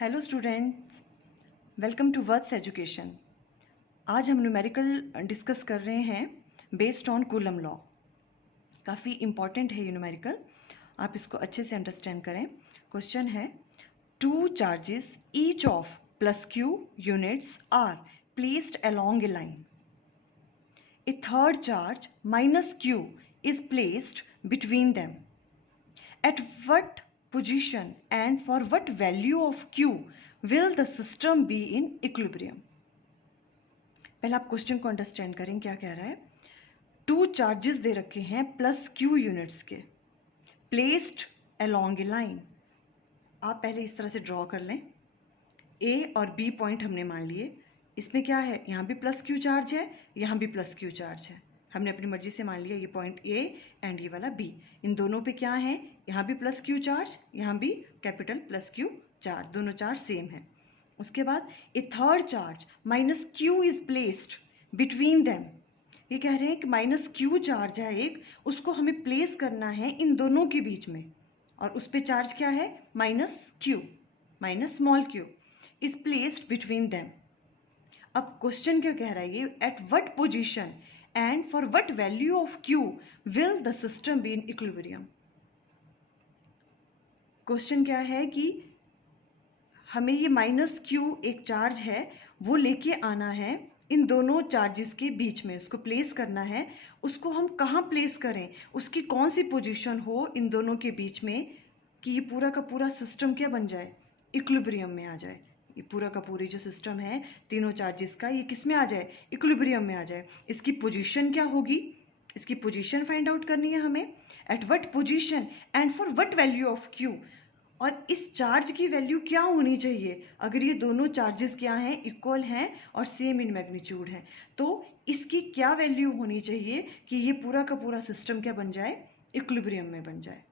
Hello students, welcome to words education. आज हम numerical discuss कर रहे हैं बेस्ड ऑन कूलम लॉ। काफ़ी इम्पॉर्टेंट है ये न्यूमेरिकल, आप इसको अच्छे से अंडरस्टैंड करें। क्वेश्चन है, two charges each of plus q units are placed along a line. A third charge minus Q is placed between them. At what position and for what value of Q will the system be in equilibrium? पहले आप question को understand करें, क्या कह रहा है। Two charges दे रखे हैं प्लस क्यू यूनिट्स के, प्लेस्ड अलोंग ए लाइन। आप पहले इस तरह से ड्रॉ कर लें। ए और बी पॉइंट हमने मान लिए। इसमें क्या है, यहाँ भी प्लस क्यू चार्ज है, यहाँ भी प्लस क्यू चार्ज है। हमने अपनी मर्जी से मान लिया ये पॉइंट ए एंड ये वाला बी। इन दोनों पे क्या है, यहाँ भी प्लस क्यू चार्ज, यहाँ भी कैपिटल प्लस क्यू चार्ज, दोनों चार्ज सेम है। उसके बाद a third charge minus Q is placed between them. ये कह रहे हैं कि माइनस क्यू चार्ज है एक, उसको हमें प्लेस करना है इन दोनों के बीच में, और उस पर चार्ज क्या है, minus Q, minus small Q is placed between them. अब क्वेश्चन क्या कह रहा है, ये at what position and for what value of Q will the system B in equilibrium. Question क्या है कि हमें ये माइनस क्यू एक चार्ज है, वो लेके आना है इन दोनों चार्जेस के बीच में, उसको प्लेस करना है। उसको हम कहाँ प्लेस करें, उसकी कौन सी पोजीशन हो इन दोनों के बीच में कि ये पूरा का पूरा सिस्टम क्या बन जाए, इक्विलिब्रियम में आ जाए। ये पूरा का पूरी जो सिस्टम है तीनों चार्जेस का, ये किस में आ जाए, इक्विलिब्रियम में आ जाए। इसकी पोजीशन क्या होगी, इसकी पोजीशन फाइंड आउट करनी है हमें। At what position and for what value of Q, और इस चार्ज की वैल्यू क्या होनी चाहिए अगर ये दोनों चार्जेस क्या हैं, इक्वल हैं और सेम इन मैग्नीट्यूड हैं। तो इसकी क्या वैल्यू होनी चाहिए कि ये पूरा का पूरा सिस्टम क्या बन जाए, इक्विलिब्रियम में बन जाए।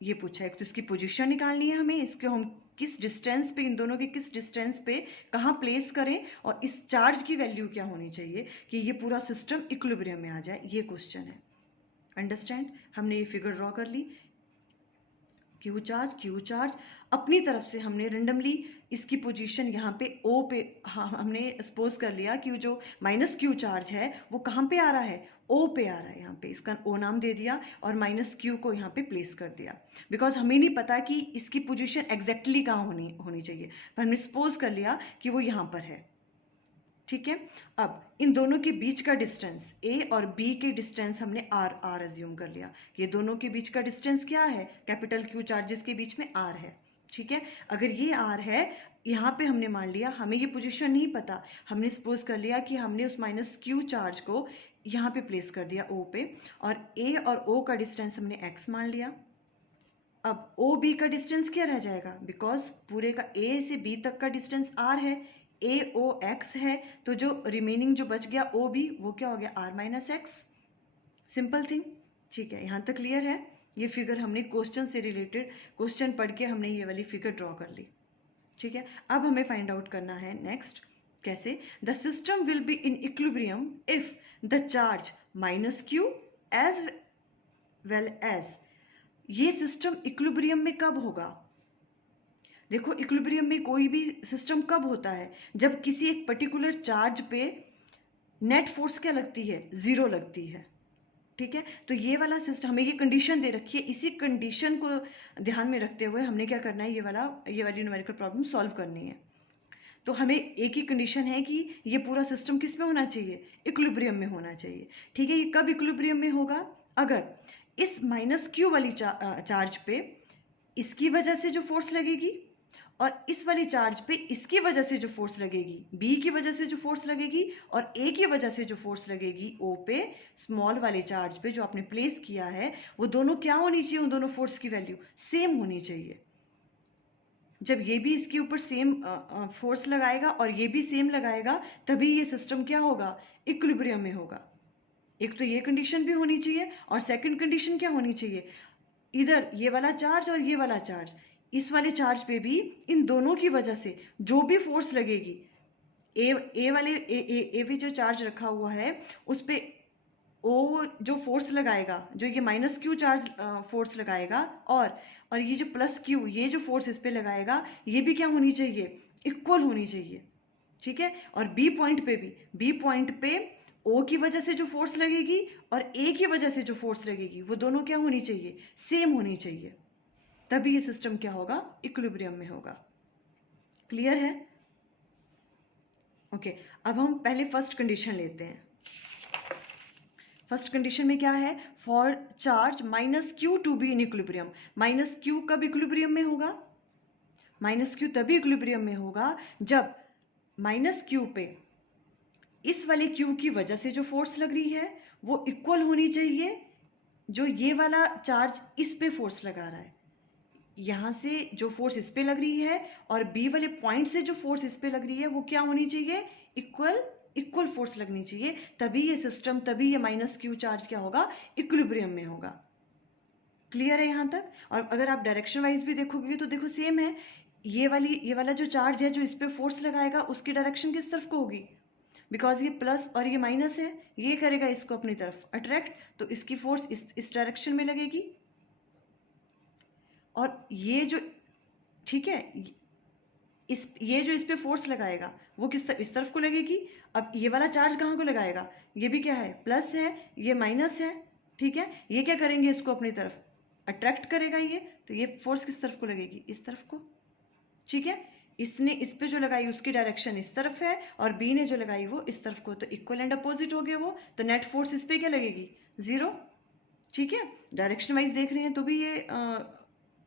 ये पूछा है। तो इसकी पोजीशन निकालनी है हमें, इसको हम किस डिस्टेंस पे, इन दोनों के किस डिस्टेंस पे कहाँ प्लेस करें, और इस चार्ज की वैल्यू क्या होनी चाहिए कि ये पूरा सिस्टम इक्विलिब्रियम में आ जाए। ये क्वेश्चन है। अंडरस्टैंड, हमने ये फिगर ड्रॉ कर ली। क्यू चार्ज अपनी तरफ से हमने रेंडमली इसकी पोजीशन यहाँ पे ओ पे, हाँ, हमने सपोज कर लिया कि जो माइनस क्यू चार्ज है वो कहाँ पे आ रहा है, ओ पे आ रहा है। यहाँ पे इसका ओ नाम दे दिया और माइनस क्यू को यहाँ पे प्लेस कर दिया, बिकॉज हमें नहीं पता कि इसकी पोजीशन एग्जैक्टली कहाँ होनी चाहिए, पर हमने सपोज कर लिया कि वो यहाँ पर है। ठीक है। अब इन दोनों के बीच का डिस्टेंस, ए और बी के डिस्टेंस हमने आर अज्यूम कर लिया। ये दोनों के बीच का डिस्टेंस क्या है, कैपिटल क्यू चार्जेस के बीच में आर है। ठीक है। अगर ये आर है, यहाँ पे हमने मान लिया, हमें ये पोजीशन नहीं पता, हमने सपोज कर लिया कि हमने उस माइनस क्यू चार्ज को यहाँ पे प्लेस कर दिया ओ पे, और ए और ओ का डिस्टेंस हमने एक्स मान लिया। अब ओ बी का डिस्टेंस क्या रह जाएगा, बिकॉज पूरे का ए से बी तक का डिस्टेंस आर है, ए ओ एक्स है, तो जो रिमेनिंग जो बच गया ओ बी, वो क्या हो गया, r minus x. Simple thing. ठीक है, यहाँ तक क्लियर है। ये फिगर हमने क्वेश्चन से रिलेटेड, क्वेश्चन पढ़ के हमने ये वाली फिगर ड्रॉ कर ली। ठीक है। अब हमें फाइंड आउट करना है नेक्स्ट, कैसे, the system will be in equilibrium if the charge minus q as well as. ये सिस्टम इक्विलिब्रियम में कब होगा, देखो इक्विलिब्रियम में कोई भी सिस्टम कब होता है, जब किसी एक पर्टिकुलर चार्ज पे नेट फोर्स क्या लगती है, जीरो लगती है। ठीक है। तो ये वाला सिस्टम, हमें ये कंडीशन दे रखी है, इसी कंडीशन को ध्यान में रखते हुए हमने क्या करना है, ये वाली न्यूमेरिकल प्रॉब्लम सॉल्व करनी है। तो हमें एक ही कंडीशन है कि ये पूरा सिस्टम किस में होना चाहिए, इक्विलिब्रियम में होना चाहिए। ठीक है। ये कब इक्विलिब्रियम में होगा, अगर इस माइनस क्यू वाली चार्ज पे इसकी वजह से जो फोर्स लगेगी, और इस वाली चार्ज पे इसकी वजह से जो फोर्स लगेगी, बी की वजह से जो फोर्स लगेगी, और ए की वजह से जो फोर्स लगेगी ओ पे, स्मॉल वाले चार्ज पे जो आपने प्लेस किया है, वो दोनों क्या होनी चाहिए, उन दोनों फोर्स की वैल्यू सेम होनी चाहिए। जब ये भी इसके ऊपर सेम फोर्स लगाएगा और ये भी सेम लगाएगा, तभी ये सिस्टम क्या होगा, इक्विलिब्रियम में होगा। एक तो ये कंडीशन भी होनी चाहिए, और सेकंड कंडीशन क्या होनी चाहिए, इधर ये वाला चार्ज और ये वाला चार्ज, इस वाले चार्ज पे भी इन दोनों की वजह से जो भी फोर्स लगेगी, ए वाले ए भी जो चार्ज रखा हुआ है उस पे ओ जो फोर्स लगाएगा, जो ये माइनस क्यू चार्ज फोर्स लगाएगा, और और ये जो प्लस क्यू, ये जो फोर्स इस पे लगाएगा ये भी क्या होनी चाहिए, इक्वल होनी चाहिए, ठीक है। और बी पॉइंट पे भी, बी पॉइंट पे ओ की वजह से जो फोर्स लगेगी और ए की वजह से जो फोर्स लगेगी वो दोनों क्या होनी चाहिए, सेम होनी चाहिए, तभी ये सिस्टम क्या होगा, इक्विलिब्रियम में होगा। क्लियर है? ओके, अब हम पहले फर्स्ट कंडीशन लेते हैं। फर्स्ट कंडीशन में क्या है, for charge minus q to be in equilibrium. Minus q कब इक्विलिब्रियम में होगा, माइनस क्यू तभी इक्विलिब्रियम में होगा जब माइनस क्यू पे इस वाले क्यू की वजह से जो फोर्स लग रही है वो इक्वल होनी चाहिए जो ये वाला चार्ज इस पे फोर्स लगा रहा है। यहाँ से जो फोर्स इस पे लग रही है और बी वाले पॉइंट से जो फोर्स इस पे लग रही है वो क्या होनी चाहिए, इक्वल फोर्स लगनी चाहिए, तभी ये सिस्टम, तभी ये माइनस क्यू चार्ज क्या होगा, इक्विलिब्रियम में होगा। क्लियर है यहाँ तक? और अगर आप डायरेक्शन वाइज भी देखोगे तो देखो सेम है, ये वाला जो चार्ज है जो इस पे फोर्स लगाएगा उसकी डायरेक्शन किस तरफ को होगी, बिकॉज ये प्लस और ये माइनस है, ये करेगा इसको अपनी तरफ अट्रैक्ट, तो इसकी फोर्स इस डायरेक्शन में लगेगी। और ये जो, ठीक है, ये जो इस पे फोर्स लगाएगा वो इस तरफ को लगेगी। अब ये वाला चार्ज कहाँ को लगाएगा, ये भी क्या है, प्लस है, ये माइनस है, ठीक है, ये क्या करेंगे, इसको अपनी तरफ अट्रैक्ट करेगा ये, तो ये फोर्स किस तरफ को लगेगी, इस तरफ को, ठीक है। इसने इस पे जो लगाई उसकी डायरेक्शन इस तरफ है और बी ने जो लगाई वो इस तरफ को, तो इक्वल एंड अपोजिट हो गए वो, तो नेट फोर्स इस पे क्या लगेगी, 0, ठीक है। डायरेक्शन वाइज देख रहे हैं तो भी ये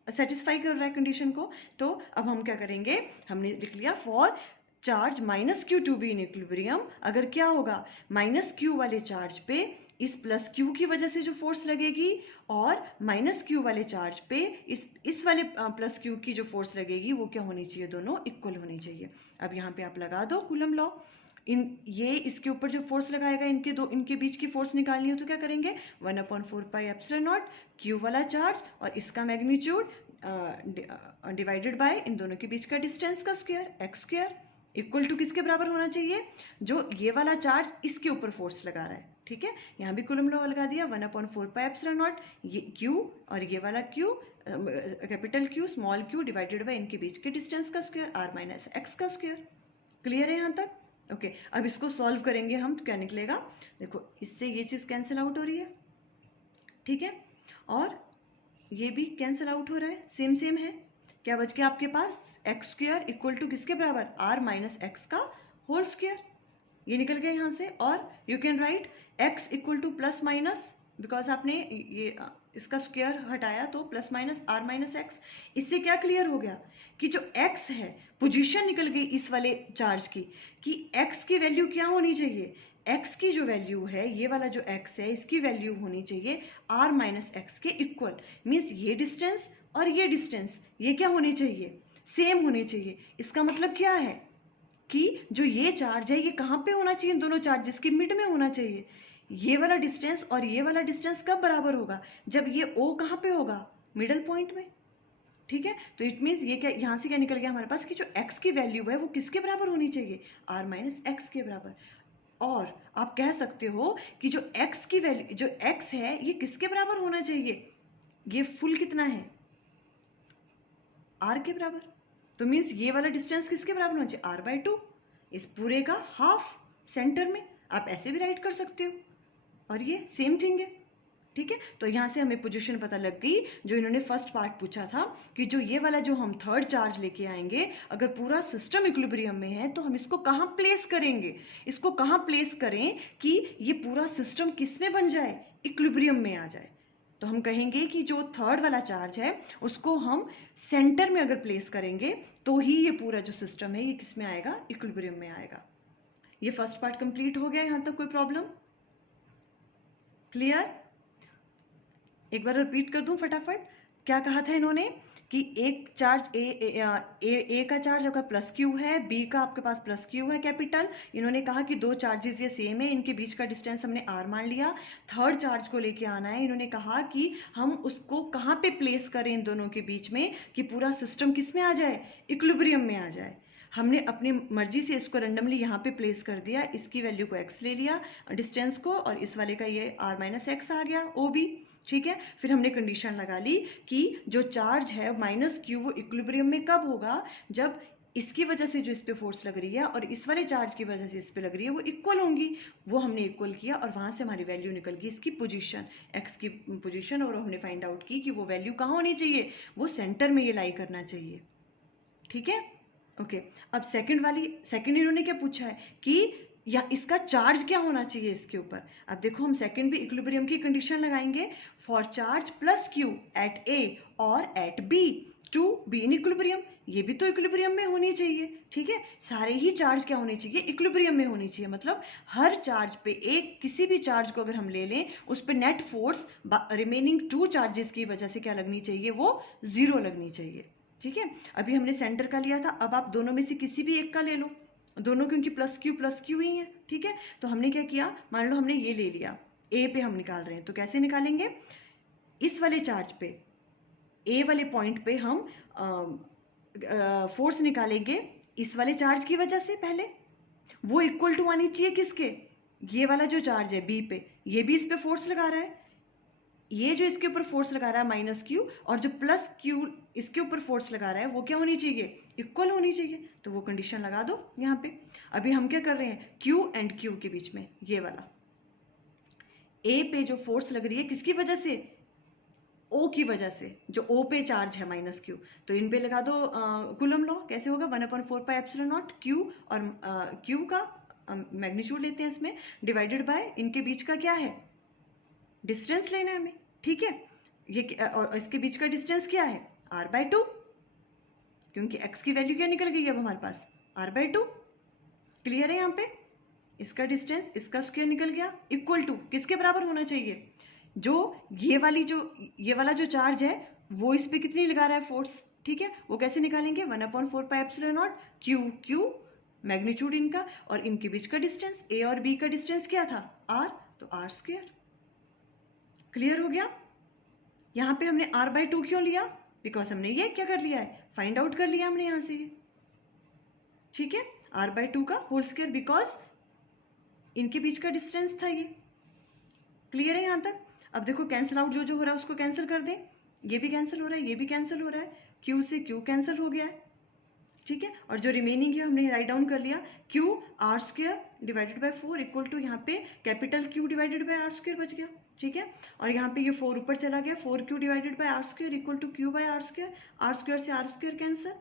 सेटिस्फाई कर रहा है कंडीशन को। तो अब हम क्या करेंगे, हमने लिख लिया for charge minus q to be in equilibrium, अगर क्या होगा, माइनस क्यू वाले चार्ज पे इस प्लस क्यू की वजह से जो फोर्स लगेगी और माइनस क्यू वाले चार्ज पे इस वाले प्लस क्यू की जो फोर्स लगेगी वो क्या होनी चाहिए, दोनों इक्वल होनी चाहिए। अब यहाँ पे आप लगा दो कूलम लॉ, ये इसके ऊपर जो फोर्स लगाएगा, इनके बीच की फोर्स निकालनी हो तो क्या करेंगे, 1/4πε0 क्यू वाला चार्ज और इसका मैग्नीट्यूड डिवाइडेड बाय इन दोनों के बीच का डिस्टेंस का square, x square, equal to किसके बराबर होना चाहिए, जो ये वाला चार्ज इसके ऊपर फोर्स लगा रहा है, ठीक है। यहाँ भी कूलम लॉ लगा दिया, 1/4πε0 ये क्यू और ये वाला Q, capital Q small Q divided by इनके बीच के डिस्टेंस का स्क्वायर, r माइनस एक्स का स्क्वायर। क्लियर है यहाँ तक? ओके, अब इसको सॉल्व करेंगे हम तो क्या निकलेगा, देखो इससे ये चीज़ कैंसिल आउट हो रही है, ठीक है, और ये भी कैंसिल आउट हो रहा है, सेम है। क्या बच गया आपके पास, एक्स स्क्वायर इक्वल टू किसके बराबर, r माइनस एक्स का होल स्क्वायर, ये निकल गया यहाँ से। और you can write x equal two plus minus, because आपने ये इसका स्क्वायर हटाया तो plus minus r minus x. इससे क्या क्लियर हो गया कि जो x है, पोजीशन निकल गई इस वाले चार्ज की, कि x की वैल्यू क्या होनी चाहिए, x की जो वैल्यू है, ये वाला जो x है इसकी वैल्यू होनी चाहिए r माइनस एक्स के इक्वल। मीन्स ये डिस्टेंस और ये डिस्टेंस ये क्या होनी चाहिए, सेम होनी चाहिए। इसका मतलब क्या है कि जो ये चार्ज है ये कहाँ पे होना चाहिए, दोनों चार्जेस के मिड में होना चाहिए। ये वाला डिस्टेंस और ये वाला डिस्टेंस कब बराबर होगा, जब ये O कहाँ पे होगा, मिडल पॉइंट में, ठीक है। तो इट मीन्स ये क्या, यहाँ से क्या निकल गया हमारे पास कि जो x की वैल्यू है वो किसके बराबर होनी चाहिए, r माइनस एक्स के बराबर। और आप कह सकते हो कि जो x की वैल्यू, जो x है ये किसके बराबर होना चाहिए, ये फुल कितना है, r के बराबर। तो मीन्स ये वाला डिस्टेंस किसके बराबर होना चाहिए, r/2, इस पूरे का हाफ सेंटर में, आप ऐसे भी राइट कर सकते हो, और ये सेम थिंग है, ठीक है। तो यहाँ से हमें पोजीशन पता लग गई, जो इन्होंने फर्स्ट पार्ट पूछा था कि जो ये वाला जो हम थर्ड चार्ज लेके आएंगे, अगर पूरा सिस्टम इक्विलिब्रियम में है तो हम इसको कहाँ प्लेस करेंगे, इसको कहाँ प्लेस करें कि ये पूरा सिस्टम किस में बन जाए, इक्विलिब्रियम में आ जाए। तो हम कहेंगे कि जो थर्ड वाला चार्ज है उसको हम सेंटर में अगर प्लेस करेंगे तो ही ये पूरा जो सिस्टम है ये किस में आएगा, इक्विलिब्रियम में आएगा। ये फर्स्ट पार्ट कंप्लीट हो गया, यहाँ तक कोई प्रॉब्लम? क्लियर? एक बार रिपीट कर दूं फटाफट, क्या कहा था इन्होंने कि एक चार्ज ए का चार्ज आपका प्लस क्यू है, बी का आपके पास प्लस क्यू है कैपिटल। इन्होंने कहा कि दो चार्जेस ये सेम है, इनके बीच का डिस्टेंस हमने आर मान लिया। थर्ड चार्ज को लेके आना है, इन्होंने कहा कि हम उसको कहाँ पे प्लेस करें इन दोनों के बीच में कि पूरा सिस्टम किस में आ जाए, इक्विलिब्रियम में आ जाए। हमने अपनी मर्जी से इसको रेंडमली यहाँ पे प्लेस कर दिया, इसकी वैल्यू को x ले लिया डिस्टेंस को, और इस वाले का ये r माइनस एक्स आ गया ओ बी। ठीक है, फिर हमने कंडीशन लगा ली कि जो चार्ज है माइनस क्यू वो इक्विलिब्रियम में कब होगा, जब इसकी वजह से जो इस पे फोर्स लग रही है और इस वाले चार्ज की वजह से इस पे लग रही है वो इक्वल होंगी। वो हमने इक्वल किया और वहाँ से हमारी वैल्यू निकल गई इसकी पोजीशन, एक्स की पोजीशन, और हमने फाइंड आउट की कि वो वैल्यू कहाँ होनी चाहिए, वो सेंटर में ये लाई करना चाहिए। ठीक है, ओके। अब सेकंड इन्होंने क्या पूछा है कि या इसका चार्ज क्या होना चाहिए इसके ऊपर। अब देखो हम सेकंड भी इक्विलिब्रियम की कंडीशन लगाएंगे, for charge plus Q at A और at B to be in equilibrium. ये भी तो इक्विलिब्रियम में होनी चाहिए। ठीक है, सारे ही चार्ज क्या होने चाहिए, इक्विलिब्रियम में होनी चाहिए। मतलब हर चार्ज पे एक किसी भी चार्ज को अगर हम ले लें उस पर नेट फोर्स रिमेनिंग 2 चार्जेस की वजह से क्या लगनी चाहिए, वो 0 लगनी चाहिए। ठीक है, अभी हमने सेंटर का लिया था, अब आप दोनों में से किसी भी एक का ले लो, दोनों क्योंकि प्लस क्यू ही है। ठीक है, तो हमने क्या किया, मान लो हमने ये ले लिया, ए पे हम निकाल रहे हैं, तो कैसे निकालेंगे, इस वाले चार्ज पे ए वाले पॉइंट पे हम फोर्स निकालेंगे इस वाले चार्ज की वजह से। पहले वो इक्वल टू आनी चाहिए किसके, ये वाला जो चार्ज है बी पे, ये भी इस पे फोर्स लगा रहा है, ये जो इसके ऊपर फोर्स लगा रहा है माइनस क्यू, और जो प्लस क्यू इसके ऊपर फोर्स लगा रहा है वो क्या होनी चाहिए, इक्वल होनी चाहिए। तो वो कंडीशन लगा दो यहाँ पे। अभी हम क्या कर रहे हैं, क्यू एंड क्यू के बीच में ये वाला ए पे जो फोर्स लग रही है किसकी वजह से, ओ की वजह से, जो ओ पे चार्ज है माइनस क्यू, तो इन पे लगा दो कूलम लॉ। कैसे होगा, 1/4πε0 क्यू, और क्यू का मैग्नीट्यूड लेते हैं इसमें, डिवाइडेड बाय इनके बीच का क्या है, डिस्टेंस लेना है हमें। ठीक है, ये और इसके बीच का डिस्टेंस क्या है, r/2, क्योंकि x की वैल्यू क्या निकल गई अब हमारे पास, r/2। क्लियर है यहाँ पे, इसका डिस्टेंस इसका स्क्वायर निकल गया, इक्वल टू किसके बराबर होना चाहिए, जो ये वाला जो चार्ज है वो इस पे कितनी लगा रहा है फोर्स। ठीक है, वो कैसे निकालेंगे, 1/4πε0 क्यू मैग्नीट्यूड इनका, और इनके बीच का डिस्टेंस, ए और बी का डिस्टेंस क्या था, r, तो r²। क्लियर हो गया। यहाँ पे हमने r/2 क्यों लिया, बिकॉज हमने ये क्या कर लिया है, फाइंड आउट कर लिया हमने यहाँ से। ठीक है, r/2 का होल स्क्वायर, बिकॉज इनके बीच का डिस्टेंस था ये। क्लियर है यहाँ तक। अब देखो कैंसिल आउट जो हो रहा है उसको कैंसिल कर दें, ये भी कैंसिल हो रहा है, ये भी कैंसिल हो रहा है, क्यू से क्यू कैंसिल हो गया है। ठीक है, और जो रिमेनिंग है हमने राइट डाउन कर लिया, q r² divided by 4 equal to यहाँ पे capital Q divided by r² बच गया। ठीक है, और यहाँ पे ये 4 ऊपर चला गया, 4q divided by r² equal to q by r² से r² कैंसिल,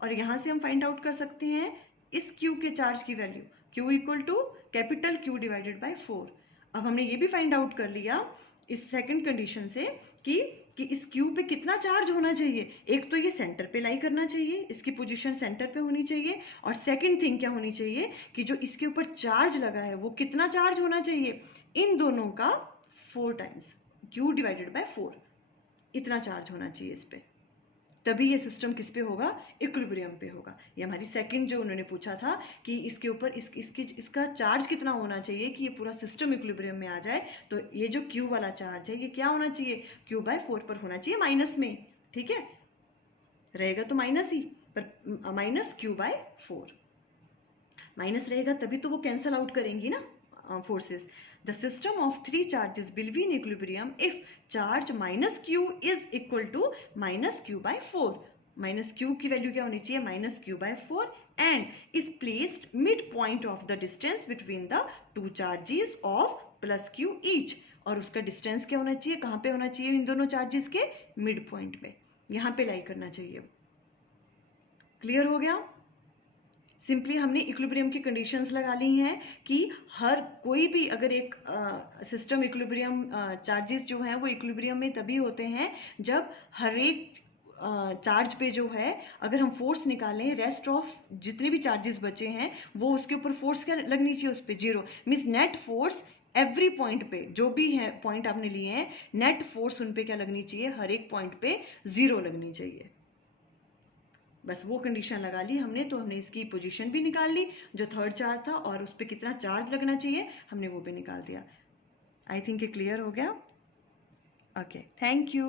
और यहाँ से हम फाइंड आउट कर सकते हैं इस q के चार्ज की value, q equal to capital Q divided by 4। अब हमने ये भी फाइंड आउट कर लिया इस सेकंड कंडीशन से कि इस क्यू पे कितना चार्ज होना चाहिए। एक तो ये सेंटर पे लाई करना चाहिए, इसकी पोजीशन सेंटर पे होनी चाहिए, और सेकंड थिंग क्या होनी चाहिए कि जो इसके ऊपर चार्ज लगा है वो कितना चार्ज होना चाहिए, इन दोनों का 4 टाइम्स, क्यू डिवाइडेड बाय 4, इतना चार्ज होना चाहिए इस पे, तभी ये सिस्टम किस पे होगा, इक्विलिब्रियम पे होगा। ये हमारी सेकंड जो उन्होंने पूछा था कि इसके ऊपर इसका चार्ज कितना होना चाहिए कि ये पूरा सिस्टम इक्विलिब्रियम में आ जाए, तो ये जो क्यू वाला चार्ज है ये क्या होना चाहिए, q/4 पर होना चाहिए, माइनस में। ठीक है, रहेगा तो माइनस ही, पर माइनस q/4 माइनस रहेगा तभी तो वो कैंसल आउट करेंगी ना forces. The system of 3 charges will be in equilibrium if charge minus q is equal to minus q/4. Minus q की वैल्यू क्या होनी चाहिए, minus q/4, and is placed midpoint of the distance between the two charges of plus q each. और उसका distance क्या होना चाहिए, कहाँ पे होना चाहिए, इन दोनों चार्जेस के मिड पॉइंट पे, यहाँ पे लाई करना चाहिए। क्लियर हो गया। सिंपली हमने इक्विलिब्रियम की कंडीशंस लगा ली हैं कि हर कोई भी अगर एक सिस्टम इक्विलिब्रियम, चार्जेस जो हैं वो इक्विलिब्रियम में तभी होते हैं जब हर एक चार्ज पे जो है अगर हम फोर्स निकालें, रेस्ट ऑफ जितने भी चार्जेस बचे हैं वो उसके ऊपर फोर्स क्या लगनी चाहिए, उस पर 0, means net force every point पे, जो भी है पॉइंट आपने लिए हैं, नेट फोर्स उन पे क्या लगनी चाहिए, हर एक पॉइंट पे 0 लगनी चाहिए। बस वो कंडीशन लगा ली हमने, तो हमने इसकी पोजीशन भी निकाल ली जो थर्ड चार्ज था, और उस पर कितना चार्ज लगना चाहिए हमने वो भी निकाल दिया। आई थिंक ये क्लियर हो गया। Okay, thank you.